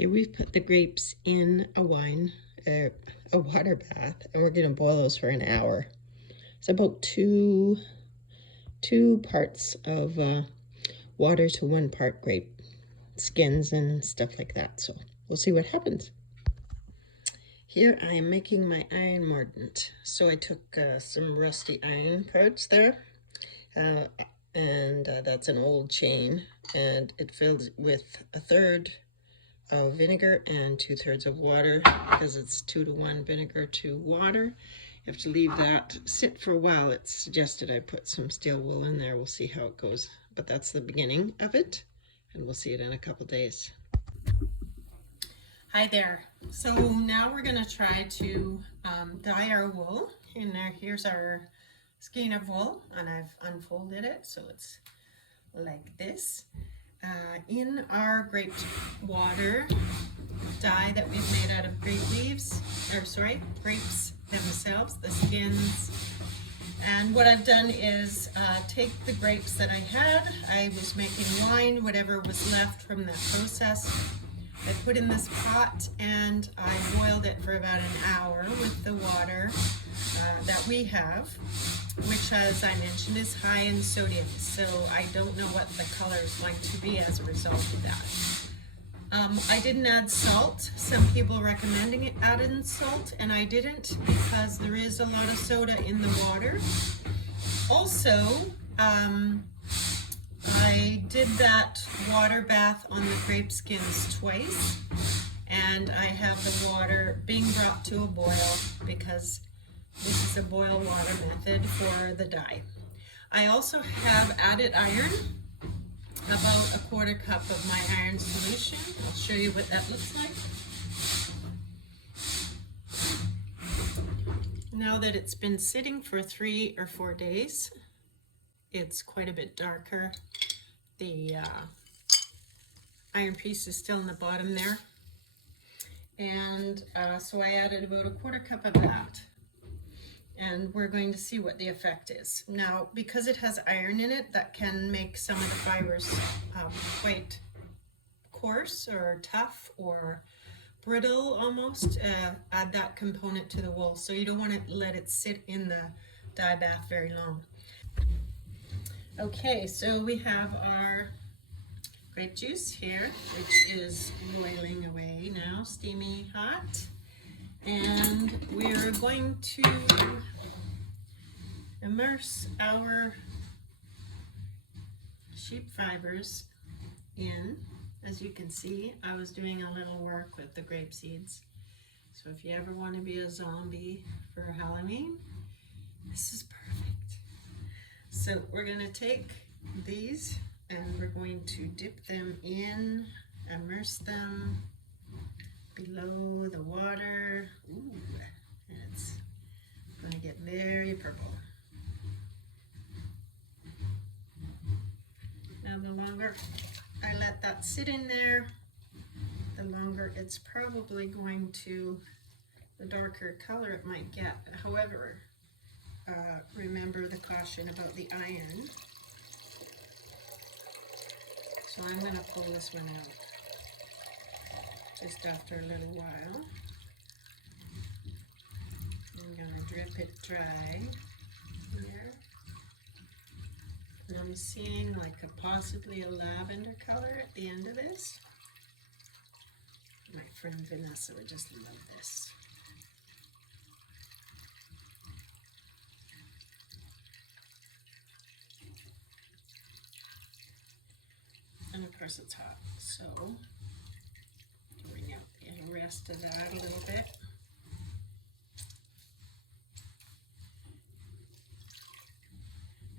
Here we've put the grapes in a water bath, and we're going to boil those for an hour. It's about two parts of water to 1 part grape skins and stuff like that. So we'll see what happens. Here I am making my iron mordant. So I took some rusty iron parts there, and that's an old chain, and it filled with 1/3 of vinegar and 2/3 of water, because it's 2 to 1 vinegar to water. You have to leave that sit for a while. It's suggested I put some steel wool in there. We'll see how it goes, but that's the beginning of it, and we'll see it in a couple days. Hi there. So now we're going to try to dye our wool. And here's our skein of wool, and I've unfolded it so it's like this. In our grape water dye that we've made out of grape leaves, grapes themselves, the skins. And what I've done is take the grapes that I had. I was making wine, whatever was left from that process. I put in this pot and I boiled it for about an hour with the water that we have, which, as I mentioned, is high in sodium, so I don't know what the color is going to be as a result of that. I didn't add salt. Some people recommending it added salt, and I didn't, because there is a lot of soda in the water. Also, I did that water bath on the grape skins twice, and I have the water being brought to a boil because this is a boil water method for the dye. I also have added iron, about 1/4 cup of my iron solution. I'll show you what that looks like. Now that it's been sitting for 3 or 4 days, it's quite a bit darker. The iron piece is still in the bottom there. And so I added about 1/4 cup of that. And we're going to see what the effect is. Now, because it has iron in it, that can make some of the fibers quite coarse or tough or brittle almost. Add that component to the wool. So you don't want to let it sit in the dye bath very long. Okay, so we have our grape juice here, which is boiling away now, steamy hot. And we're going to immerse our sheep fibers in. As you can see, I was doing a little work with the grape seeds. So if you ever want to be a zombie for Halloween, this is perfect. So we're going to take these and we're going to dip them in, immerse them below the water. Ooh, it's going to get very purple. Now the longer I let that sit in there, the longer it's probably going to, the darker color it might get. However, remember the caution about the iron. So I'm going to pull this one out just after a little while. I'm going to drip it dry here. And I'm seeing like possibly a lavender color at the end of this. My friend Vanessa would just love this. And of course it's hot, so bring out the rest of that a little bit.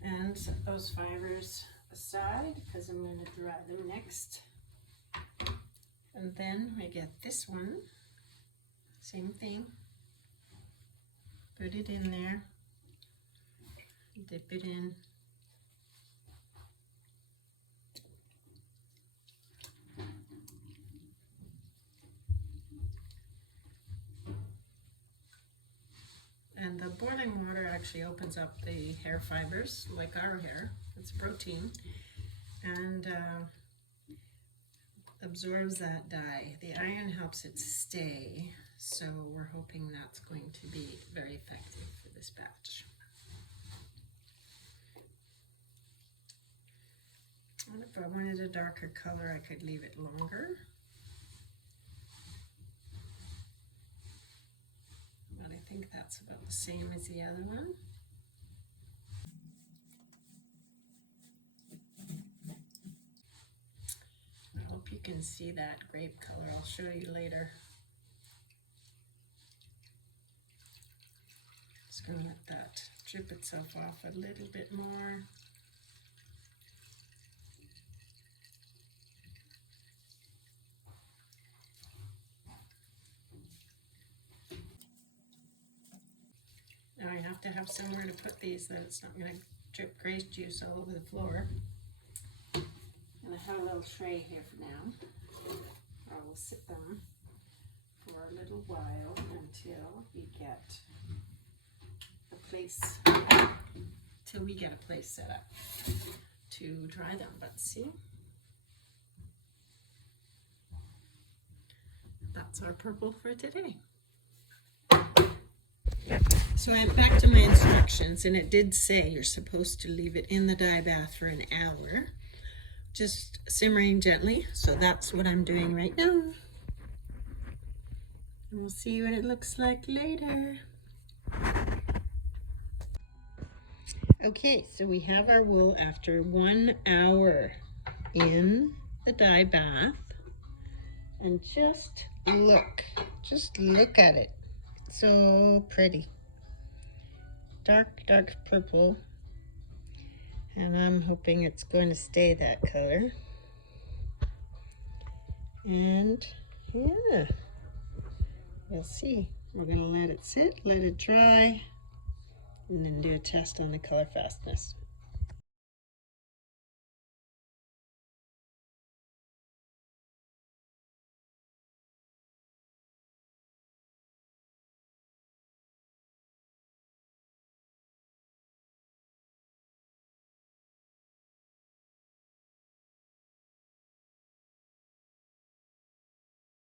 And set those fibers aside because I'm going to dry them next. And then I get this one, same thing, put it in there, dip it in. And the boiling water actually opens up the hair fibers, like our hair. It's protein. And absorbs that dye. The iron helps it stay, so we're hoping that's going to be very effective for this batch. And if I wanted a darker color, I could leave it longer. But I think that's about the same as the other one. I hope you can see that grape color. I'll show you later. Just going to let that drip itself off a little bit more. Now I have to have somewhere to put these that it's not going to drip grape juice all over the floor. And I have a little tray here for now. I will sit them for a little while until we get a place, set up to dry them. But see, that's our purple for today. So I went back to my instructions, and it did say you're supposed to leave it in the dye bath for an hour, just simmering gently. So that's what I'm doing right now. And we'll see what it looks like later. Okay, so we have our wool after 1 hour in the dye bath. And just look at it. It's so pretty. Dark purple, and I'm hoping it's going to stay that color. And yeah, we'll see. We're going to let it sit, let it dry, and then do a test on the color fastness.